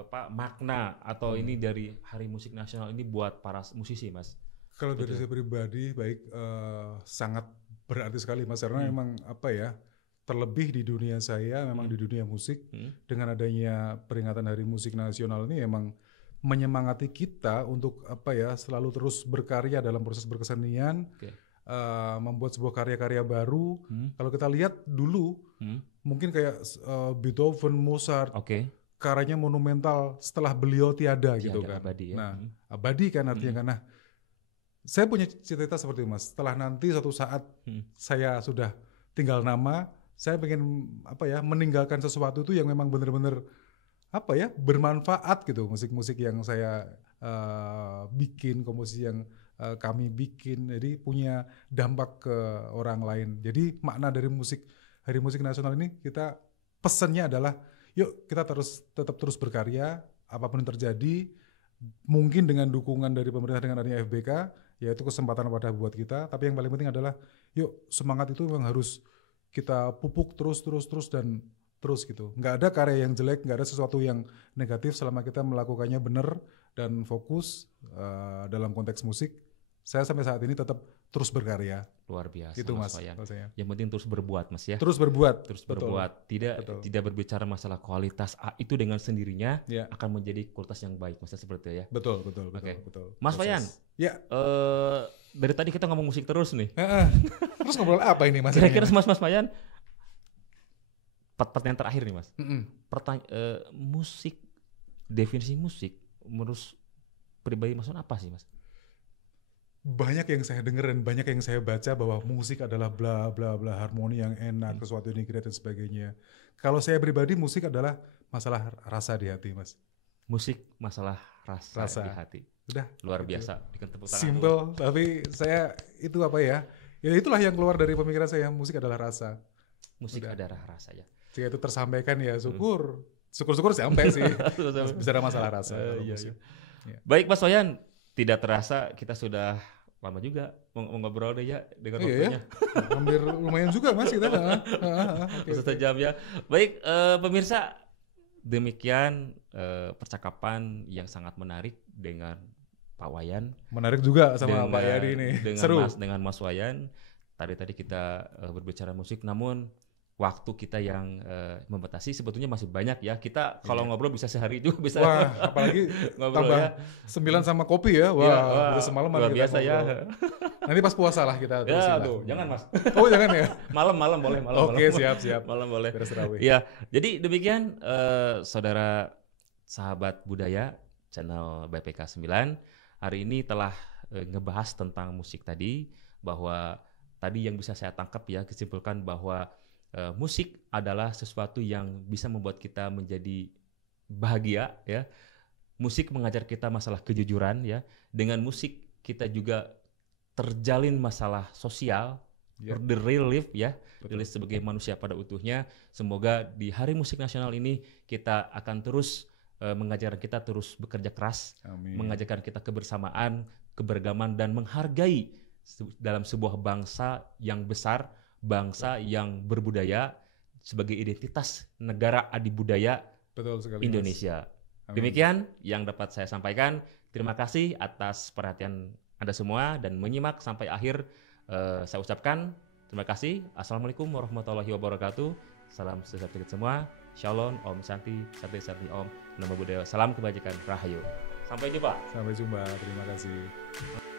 apa makna atau ini dari Hari Musik Nasional ini buat para musisi Mas? Kalau dari saya pribadi baik sangat berarti sekali Mas, karena memang apa ya, terlebih di dunia saya memang di dunia musik, dengan adanya peringatan Hari Musik Nasional ini emang menyemangati kita untuk apa ya, selalu terus berkarya dalam proses berkesenian. Membuat sebuah karya-karya baru. Kalau kita lihat dulu mungkin kayak Beethoven, Mozart, karyanya monumental setelah beliau tiada gitu kan. Abadi, ya. Nah, abadi kan artinya kan. Nah, saya punya cita-cita seperti itu Mas. Setelah nanti suatu saat saya sudah tinggal nama, saya pengen apa ya, meninggalkan sesuatu itu yang memang benar-benar apa ya, bermanfaat gitu. Musik-musik yang saya bikin, komposisi yang kami bikin, jadi punya dampak ke orang lain. Jadi makna dari Hari Musik Nasional ini, kita pesannya adalah yuk kita tetap terus berkarya apapun yang terjadi, mungkin dengan dukungan dari pemerintah dengan adanya FBK, yaitu kesempatan pada buat kita. Tapi yang paling penting adalah yuk semangat itu memang harus kita pupuk terus dan terus gitu. Nggak ada karya yang jelek, nggak ada sesuatu yang negatif selama kita melakukannya benar dan fokus dalam konteks musik. Saya sampai saat ini tetap terus berkarya. Luar biasa Gitu Mas. Yang penting terus berbuat Mas ya. Terus berbuat. Terus berbuat. Tidak berbicara masalah kualitas itu dengan sendirinya akan menjadi kualitas yang baik Mas, seperti itu ya. Betul. Mas Wayan. Ya. Dari tadi kita ngomong musik terus nih. Terus ngobrol apa ini Mas? Kira-kira Mas Wayan, pertanyaan terakhir nih Mas. Musik, definisi musik menurut pribadi Mas Wayan apa sih Mas? Banyak yang saya dengar dan banyak yang saya baca bahwa musik adalah bla bla bla, harmoni yang enak, sesuatu yang dikira dan sebagainya. Kalau saya pribadi, musik adalah masalah rasa di hati Mas. Musik masalah rasa di hati. Udah. Luar biasa. Bikin tepuk tangan. Simple, tapi saya itu apa ya? Ya itulah yang keluar dari pemikiran saya, musik adalah rasa. Musik adalah rasa ya. Jika itu tersampaikan ya syukur sampai sih. Bicara masalah rasa. Iya. Baik Mas Wayan, tidak terasa kita sudah lama juga ngobrol deh ya dengan waktunya. Hampir lumayan juga Mas kita. Satu jam ya. Baik pemirsa, demikian percakapan yang sangat menarik dengan Pak Wayan. Menarik juga sama Pak Yadi nih. Seru. Dengan Mas Wayan. Tadi kita berbicara musik, namun waktu kita yang membatasi, sebetulnya masih banyak ya. Kita kalau ngobrol bisa sehari juga bisa. Wah, apalagi ngobrol tambah ya. 9 sama kopi ya. Wah, udah semalaman luar kita biasa ngobrol. Ya. Nanti pas puasa lah kita terusin. Ya, tuh, jangan Mas. Oh, jangan ya. Malam boleh. Oke, siap. Malam boleh. Beres-terawih. Ya, jadi demikian saudara sahabat budaya channel BPK 9 hari ini telah ngebahas tentang musik tadi, bahwa tadi yang bisa saya tangkap ya, kesimpulkan bahwa musik adalah sesuatu yang bisa membuat kita menjadi bahagia ya. musik mengajar kita masalah kejujuran ya. Dengan musik kita juga terjalin masalah sosial, the real life ya, real sebagai manusia pada utuhnya. Semoga di Hari Musik Nasional ini kita akan terus mengajarkan kita terus bekerja keras, mengajarkan kita kebersamaan, keberagaman dan menghargai dalam sebuah bangsa yang besar, bangsa yang berbudaya sebagai identitas negara adibudaya Indonesia. Demikian yang dapat saya sampaikan. Terima kasih atas perhatian Anda semua dan menyimak sampai akhir. Saya ucapkan terima kasih. Assalamualaikum warahmatullahi wabarakatuh. Salam sejahtera semua. Shalom, Om Santi, Santi Om, Namo Buddhaya. Salam kebajikan, Rahayu. Sampai jumpa. Sampai jumpa. Terima kasih.